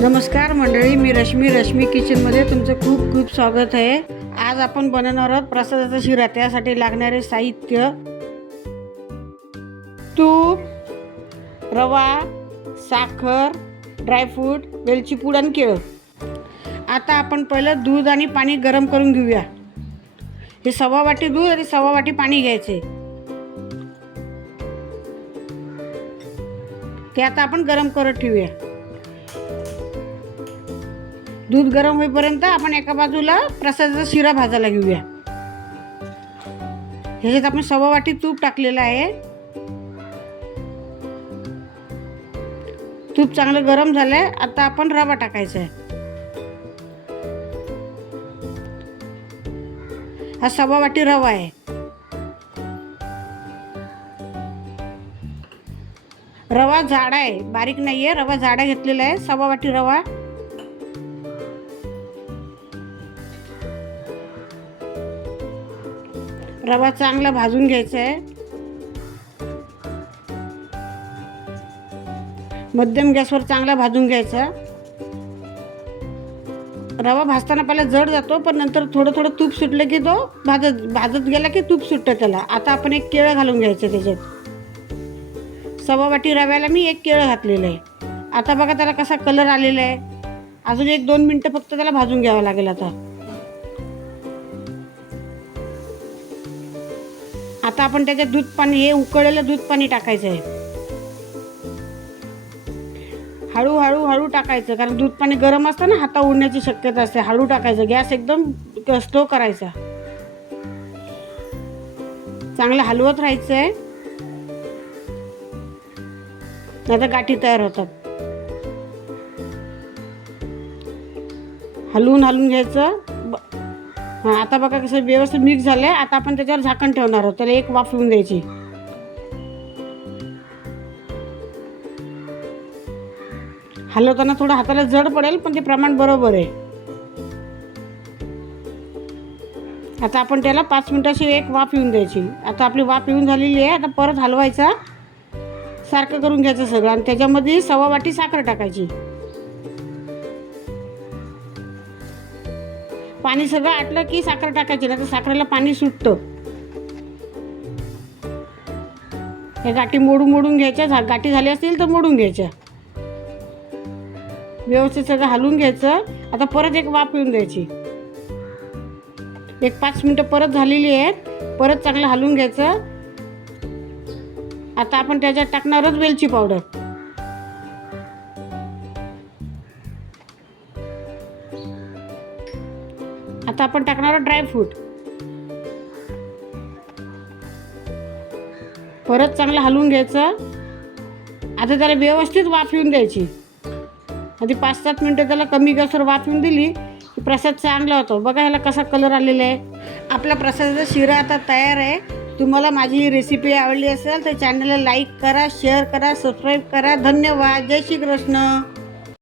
नमस्कार मंडळी मी रश्मी रश्मी किचनमध्ये तुमचं खूप खूप स्वागत आहे. आज आपण बनवणार आहोत प्रसादाचा शिरा त्यासाठी लागणारे साहित्य. तूप रवा साखर ड्रायफ्रूट वेलची पूड आणि केळं. आता आपण पहिलं दूध आणि पाणी गरम करून घेऊया. हे सव्वा वाटी दूध आणि सव्वा वाटी पाणी घ्यायचे. ते आता आपण गरम करत ठेवूया. दूध गरम होईपर्यंत आपण एका बाजूला प्रसादाचा शिरा भाजायला घेऊया. ह्याच्यात आपण सव्वा वाटी तूप टाकलेलं आहे. तूप चांगलं गरम झालंय. आता आपण रवा टाकायचा आहे हा सव्वा वाटी रवा आहे. रवा जाडा आहे. बारीक नाही आहे रवा जाडा घेतलेला आहे. सव्वा वाटी रवा. रवा चांगला भाजून घ्यायचा आहे. मध्यम गॅसवर चांगला भाजून घ्यायचा. रवा भाजताना पहिला जड जातो पण नंतर थोडं थोडं तूप सुटलं की तो भाजत भाजत गेला की तूप सुटतं त्याला. आता आपण एक केळं घालून घ्यायचं त्याच्यात. सव्वा वाटी रव्याला मी एक केळं घातलेलं आहे. आता बघा त्याला कसा कलर आलेला आहे. अजून एक दोन मिनटं फक्त त्याला भाजून घ्यावं लागेल आता. आता आपण त्याच्यात दूध पाणी हे उकळलेलं दूध पाणी टाकायचं आहे हळूहळू हळू टाकायचं कारण दूध पाणी गरम असतं ना हाता उडण्याची शक्यता असते. हळू टाकायचं गॅस एकदम स्लो करायचा. चांगलं हलवत राहायचं आहे नाही तर गाठी तयार होतात. हलवून हलवून घ्यायचं. हां आता बघा कसं व्यवस्थित मिक्स झालं आहे आता आपण त्याच्यावर झाकण ठेवणार आहोत. त्याला एक वाफ येऊन द्यायची. हलवताना थोडं हाताला जड पडेल पण ते प्रमाण बरोबर आहे. आता आपण त्याला पाच मिनिटाची एक वाफ येऊन द्यायची. आता आपली वाफ येऊन झालेली आहे. आता परत हलवायचा. सारखं करून घ्यायचं सगळं. आणि त्याच्यामध्ये सव्वा वाटी साखर टाकायची. पाणी सगळं आटलं की साखर टाकायची नाही तर साखरेला पाणी सुटतं. हे गाठी मोडून मोडून घ्यायच्या झा- गाठी झाली असतील तर मोडून घ्यायच्या. व्यवस्थित सगळं हलवून घ्यायचं. आता परत एक वाफ येऊन द्यायची. एक पाच मिनटं परत झालेली आहेत. परत चांगलं हलवून घ्यायचं. आता आपण त्याच्यात टाकणारच वेलची पावडर. आता आपण टाकणार ड्रायफ्रूट परत चांगलं हलवून घ्यायचं. आता त्याला व्यवस्थित वाफ येऊन द्यायची. आधी पाच सात मिनटं त्याला कमी गॅसवर वाफ येऊन दिली की प्रसाद चांगला होतो. बघा ह्याला कसा कलर आलेला आहे. आपला प्रसादाचा शिरा आता तयार आहे. तुम्हाला माझी ही रेसिपी आवडली असेल तर चॅनलला लाईक करा शेअर करा सबस्क्राईब करा. धन्यवाद. जय श्री कृष्ण.